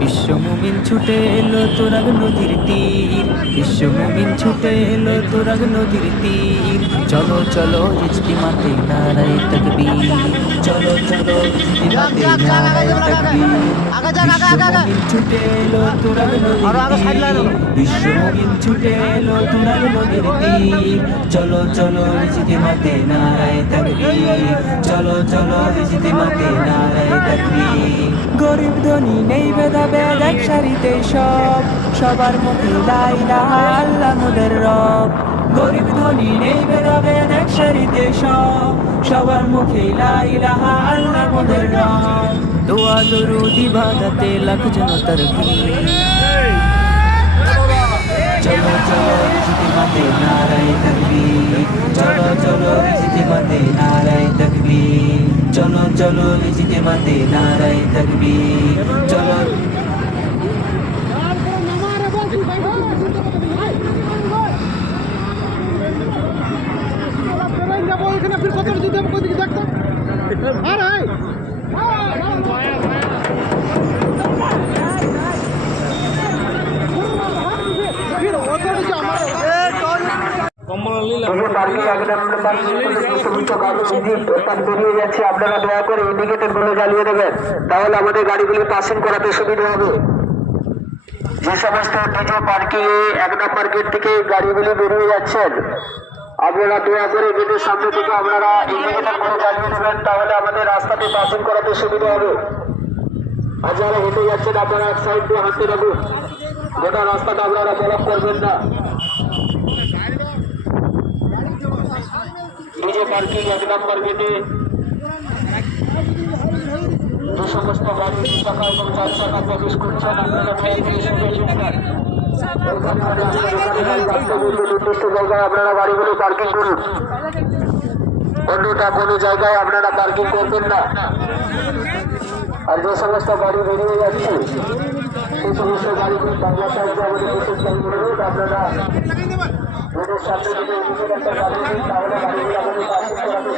বিশ্ব মুমিন ছুটে এলো তোরাগ নদীর তীর, বিশ্ব মুমিন ছুটে এলো তোরাগ নদীর তীর। চলো চলো ইজতিমাতে নারায়ে তাকবীর, চলো চলো ইজতিমাতে নারায়ে তাকবীর। বিশ্ব মুমিন ছুটে এলো তোরাগ নদীর তীর, বিশ্ব মুমিন ছুটে এলো তোরাগ নদীর তীর। চলো চলো ইজতিমাতে নারায়ে তাকবীর, চলো চলো ইজতিমাতে নারায়ে তাকবীর। গরিব ধনী নেই ভেদাভেদ এক সারিতে সব, সবার মুখে লা ইলাহা আল্লাহ মোদের রব। গরিব ধনী নেই ভেদাভেদ এক সারিতে সব, সবার মুখে লা ইলাহা আল্লাহ মোদের রব। দোয়া দরুদ ইবাদতে লাখ জনতার ভিড়। চলো চলো ইজতিমাতে নারায়ে তাকবীর, চলো চলো ইজতিমাতে নারায়ে তাকবীর, চলো চলো ইজতিমাতে নারায়ে তাকবীর। চলো বেরিয়ে যাচ্ছে, আপনারা দয়া করে ইন্ডিকেটর গুলো জ্বালিয়ে দেবেন, তাহলে আমাদের গাড়িগুলি পাসিং করাতে সুবিধা হবে। যে সমস্ত ডিজে পার্কিং এ 1 নম্বর গেট থেকে গাড়িগুলি বেরিয়ে যাচ্ছেন, আপনারা দয়া করে গেটের সামনে থেকে আপনারা ইন্ডিকেটর গুলো জ্বালিয়ে দেবেন, তাহলে আমাদের রাস্তাতে পাসিং করাতে সুবিধা হবে। আর যারা হেঁটে যাচ্ছেন আপনারা এক সাইড দিয়ে হাঁটতে থাকুন, গোটা রাস্তাটা আপনারা ব্লক করবেন না। ডিজে পার্কিং 1 নম্বর গেটে যে সমস্ত গাড়ি 2 চাকা এবং 4 চাকা প্রবেশ করছেন, আপনারা নির্দিষ্ট জায়গায় আপনারা গাড়িগুলো পার্কিং করুন, অন্যটা কোনো জায়গায় আপনারা পার্কিং করবেন না। আর যে সমস্ত গাড়ি বেরিয়ে যাচ্ছে সেই সমস্ত গাড়িগুলো বাংলা সাইডে আমাদের বিশেষ গাড়িগুলো আপনারা রোডের সামনে থেকে একটা গাড়ি তাহলে গাড়িগুলো আমাদের পার্কিং করাতে